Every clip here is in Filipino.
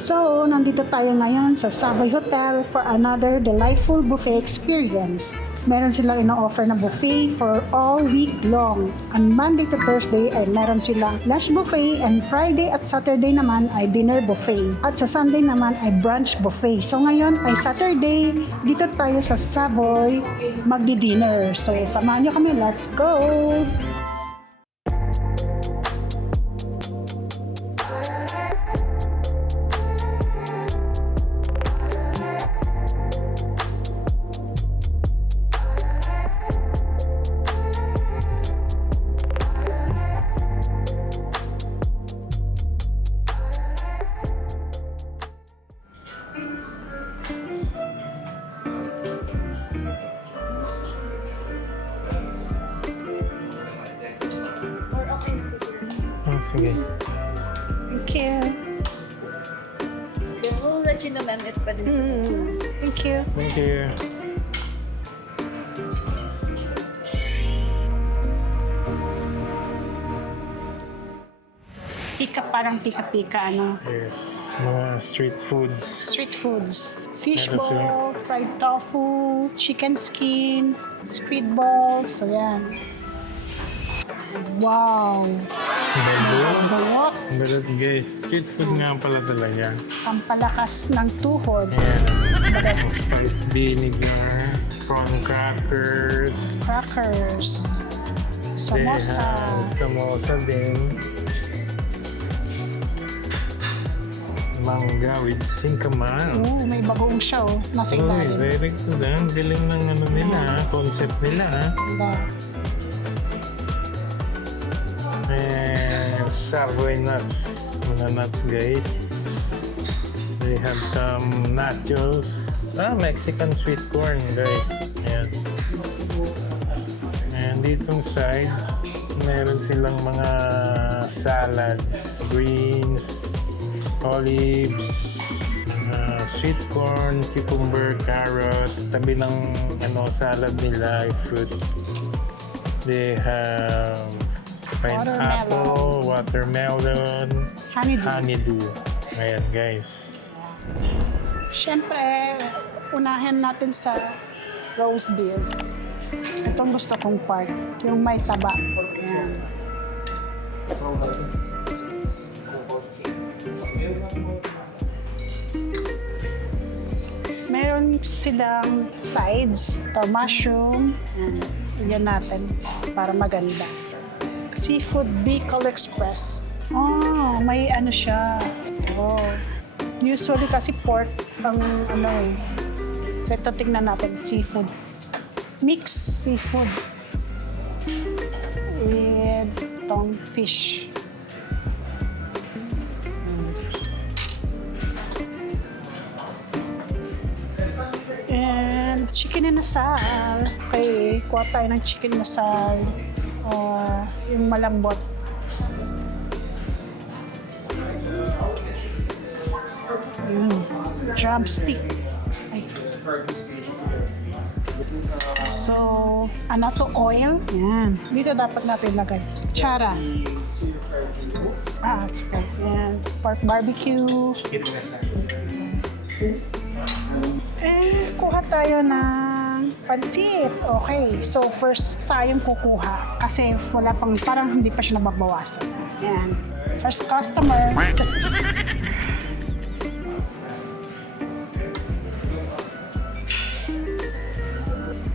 So, nandito tayo ngayon sa Savoy Hotel for another delightful buffet experience. Meron silang ino-offer na buffet for all week long. On Monday to Thursday ay meron silang lunch buffet and Friday at Saturday naman ay dinner buffet. At sa Sunday naman ay brunch buffet. So ngayon ay Saturday, dito tayo sa Savoy magdi-dinner. So samahan nyo kami, let's go! Sige. Thank you. We'll let you know, ma'am, if pwede. Thank you. Thank you. Pika-pika, ano? Yes, mga street foods. Street foods. Fish Meron sila. ball, fried tofu, chicken skin, squid balls. So, yan. Wow! Balot. Balot. Balot guys. Street food nga pala talaga. Pampalakas ng tuhod. Ayan. Spiced vinegar, prawn crackers. Crackers. They Samosa. have samosa din. Mangga with singkamas. Oh, may bagoong siya, oh. Nasa Uy, ilalim. very good ah. Ang galing ng ano nila, concept nila ah. Ganda. And Savoy nuts. Mga nuts guys. They have some nachos. Mexican sweet corn guys. Ayan. And ditong side, meron silang mga salads, greens, olives, sweet corn, cucumber, carrot. Tabi ng salad nila ay fruit. They have pineapple, watermelon, Honeydew. honeydew. Ayan guys. Siyempre, unahin natin sa roast beef. Itong gusto kong part, yung may taba. Yan. Meron silang sides, ito mushroom. Yan natin para maganda. Seafood Bicol Express. Oh, may ano siya. Oh. Usually kasi pork ang ano eh. So ito tingnan natin, seafood. Mixed seafood. With tong fish. And chicken inasal. Okay, kuha tayo ng chicken inasal. Yung malambot. Drumstick. Ay. So, ano to? Oil? Yan. Dito dapat natin lagay. Chara. It's okay. Yan. Pork barbecue. Kuha tayo ng pansit. Okay. So, first tayong kukuha. Kasi wala pang, parang hindi pa siya nababawasan. Yan. First customer.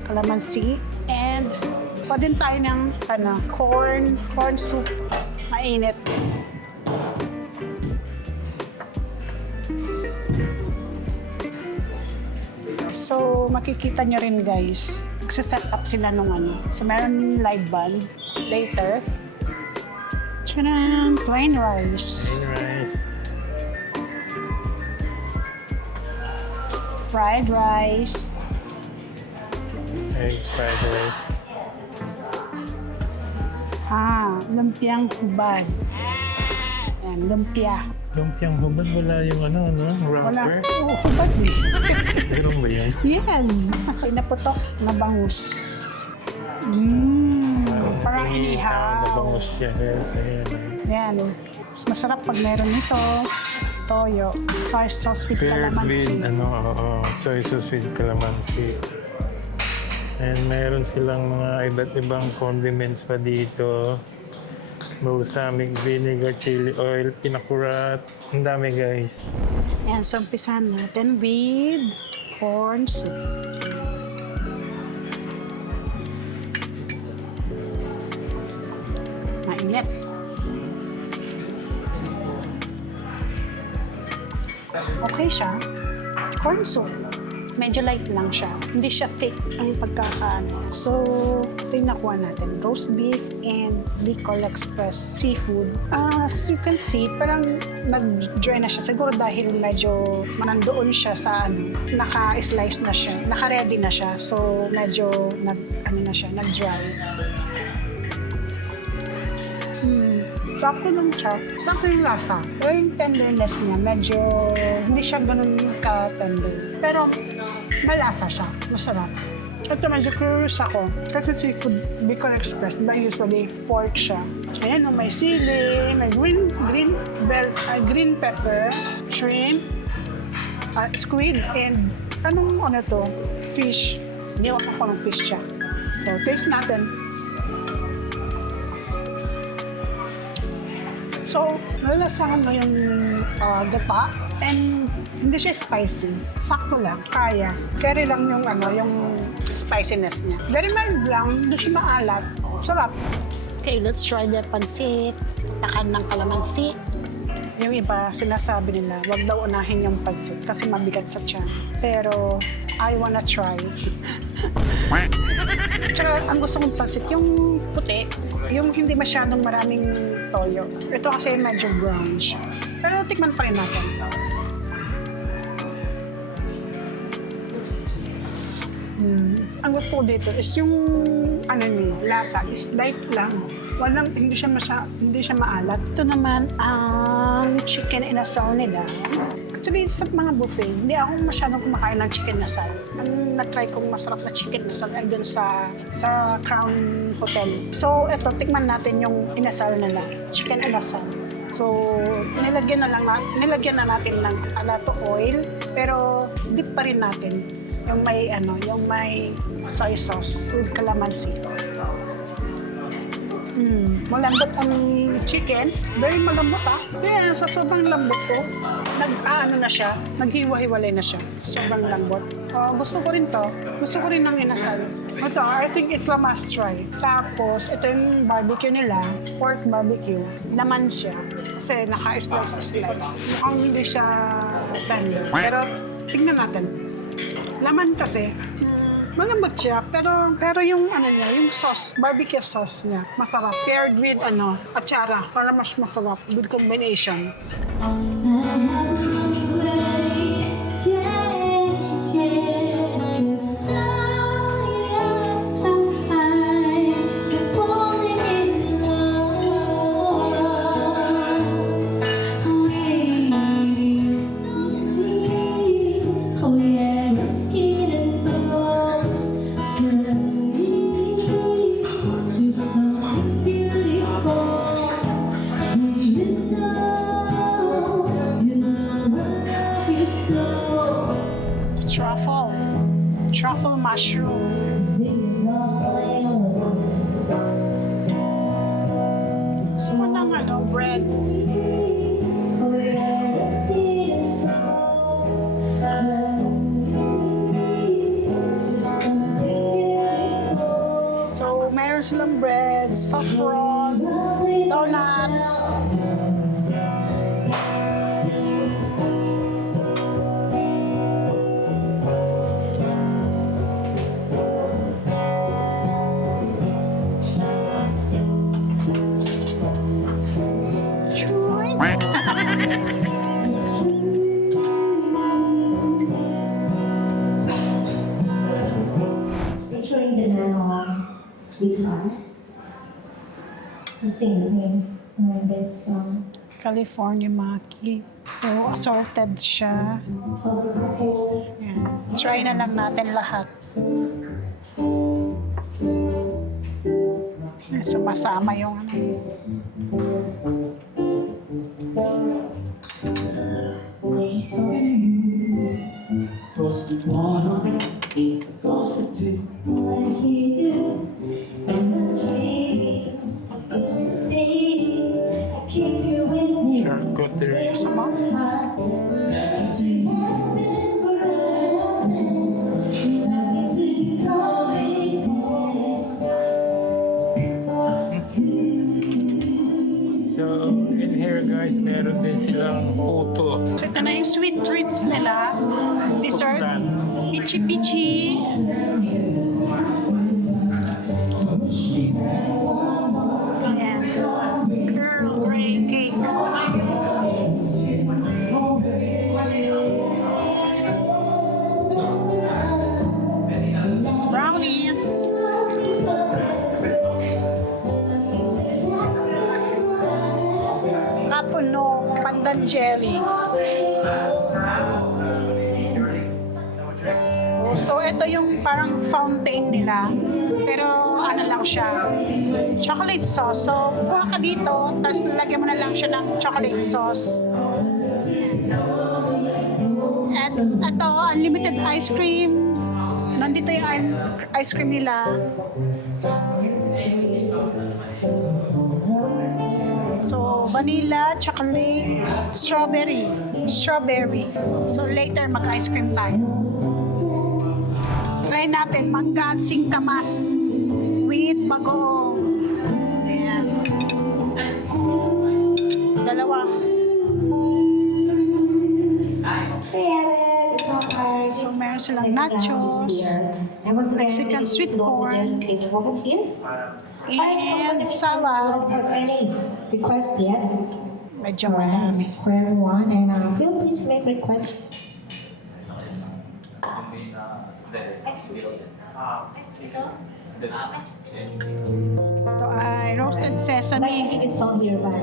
Calamansi. And, pa din tayo ng corn soup. Mainit. So, makikita nyo rin guys, magsiset up sila nung ano. So, meron live band later. Tcharam! Plain rice. Plain rice. Fried rice. Egg fried rice. Lumpiang hubad. Yan, lumpia. Lumpiang hubad, wala yung wrapper? Wala. Hubad eh. Meron ba yan? Yes. Pinaputok na bangus. Parang inihaw. Bangus siya, guys. Ayan. Yan. Mas masarap pag meron nito. toyo, soy sauce with Paired with, calamansi. soy sauce with calamansi. And meron silang mga iba't ibang condiments pa dito. Balsamic vinegar, chili oil, pinakurat. Ang dami, guys. Ayan, so umpisahan natin with corn soup. Mainit. Okay siya. Corn soup. Medyo light lang siya. Hindi siya thick ang pagkakaano. So, ito yung nakuha natin. Roast beef and Bicol Express seafood. As you can see, parang nag-dry na siya. Siguro dahil medyo nandoon siya sa naka-slice na siya. Naka-ready na siya. So, medyo nag-dry. Sakto lang siya. Sakto yung lasa. Pero yung tenderness niya, medyo hindi siya ganun ka-tender. Pero malasa siya. Masarap. Ito medyo curious ako. Kasi seafood Bicol Express, diba usually pork siya. Ayan, may sili, may green pepper, shrimp, squid, and fish. Hindi ako ng fish siya. So, taste natin. So, nalasahan mo yung gata and hindi siya spicy. Sakto lang, kaya. Carry lang yung spiciness niya. Very mild lang, hindi siya maalat. Sarap. Okay, let's try the pansit. Takan ng kalamansi. Yung iba, sinasabi nila, wag daw unahin yung pansit kasi mabigat sa tiyan. Pero, I wanna try. Tsaka, ang gusto kong pansit, yung puti, yung hindi masyadong maraming toyo. Ito kasi medyo brown siya. Pero tikman pa rin natin. Ang gusto ko dito is yung lasa is light lang. Hindi siya maalat. Ito naman ang chicken inasal nila. Actually, sa mga buffet, hindi ako masyadong kumakain ng chicken inasal. Ang na-try kong masarap na chicken inasal ay dun sa Crown Hotel. So, eto, tikman natin yung inasal nila. Chicken inasal. So, nilagyan na natin ng alato oil, pero dip pa rin natin yung may soy sauce with calamansi. Malambot ang chicken. Very malambot Kaya sa sobrang lambot ko, naghiwa-hiwalay na siya. Sa sobrang lambot. Gusto ko rin to. Gusto ko rin ng inasal. Ito, I think it's a must try. Tapos, ito yung barbecue nila, pork barbecue. Laman siya. Kasi naka-slice. Mukhang hindi siya tender. Pero, tingnan natin. Laman kasi, malambot siya, pero yung yung sauce, barbecue sauce niya, masarap. Paired with atsara, para mas masarap. Good combination. Truffle mushroom. So, walang bread. So, meron silang bread, saffron, donuts. Picturing the man on guitar, singing this song. California Maki. So, assorted siya. Ayan. Try na lang natin lahat. So, masama yung Charcuterie. Sama? So, in here guys, meron din silang puto. So ito na yung sweet treats nila. Dessert. Fran. Pichi pichi. Ayan. Earl Grey cake. Brownies. Kapuno, pandan jelly. So, ito yung parang fountain nila. Pero, ano lang siya, chocolate sauce. So, kuha ka dito, tapos lalagyan mo na lang siya ng chocolate sauce. At ito, unlimited ice cream. Nandito yung ice cream nila. So, vanilla, chocolate, strawberry. Strawberry. So, later mag-ice cream tayo. Try natin mangga at singkamas with bagoong. Ayan. Dalawa. So, meron silang nachos, Mexican sweet corn, and salad. Request yet? Medyo madami. For everyone, and feel free to make requests. Ito ay roasted I'd like to sesame. give a song here by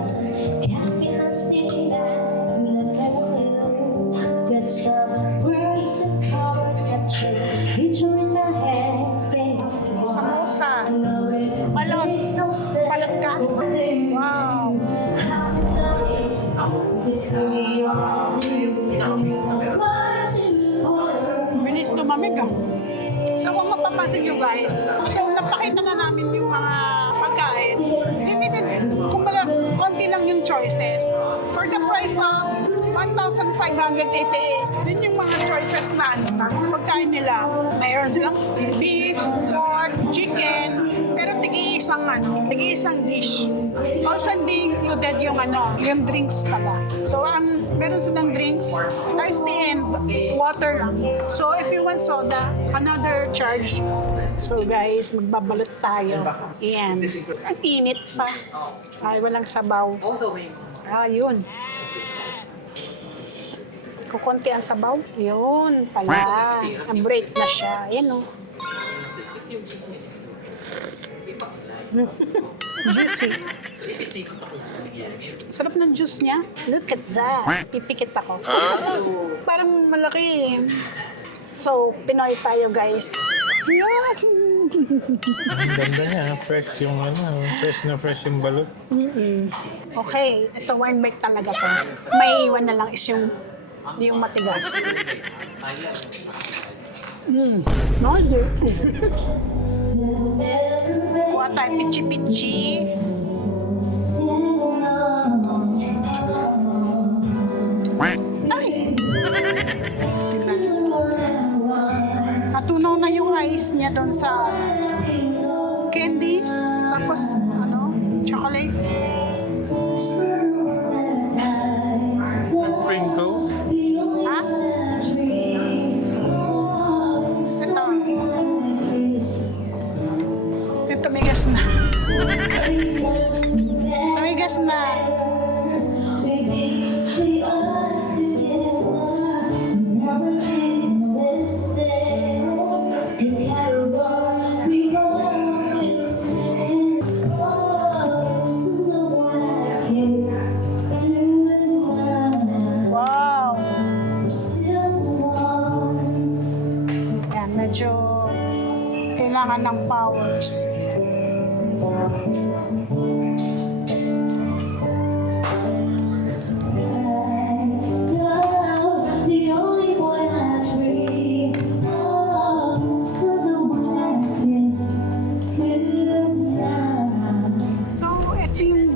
Happiness Daily Get some words of power that you picture in my head. Say, Samosa. I know it. Balot. There's no sense. Balot ka? Wow. This is me, Bilis lumamig ah. So kung mapapansin nyo guys, so napakita na namin yung mga pagkain. Limited, kumbaga, konti lang yung choices. For the price of 1,588, yun yung mga choices na pagkain nila. Mayroon silang beef, pork, chicken, pero tigi-isang dish. Also hindi included yung drinks pala. So ang meron silang drinks, ice tea and water lang. So if you want soda, another charge. So guys, magbabalot tayo. Ayan. Ang init pa. Ay, walang sabaw. Ah, yun. Kukunti ang sabaw. Yun pala. Ang-break na siya. Ayan o. Juicy. Sarap ng juice niya. Look at that. Pipikit ako. Parang malaki. So, Pinoy tayo guys. Ang ganda niya, fresh yung fresh yung balot. Okay, ito wine bake talaga to. May iwan na lang is yung matigas. No, dirty. Kuha tayo pichi-pichi. Ay! Natunaw na yung ice niya doon sa candies. Tapos, chocolate. Sprinkles. Ha? Ito. Tumigas na. Tumigas na. Wow. Yan, medyo kailangan ng powers.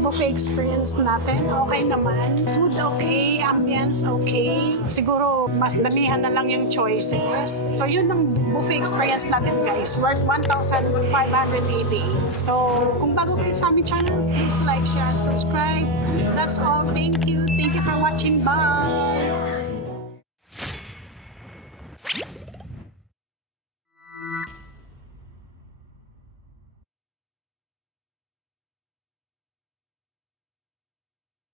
buffet experience natin. Okay naman. Food okay, ambience okay. Siguro mas damihan na lang yung choices. So yun ang buffet experience natin guys. Worth 1,580. So kung bago kayo sa aming channel, please like, share, subscribe. That's all. Thank you. Thank you for watching. Bye!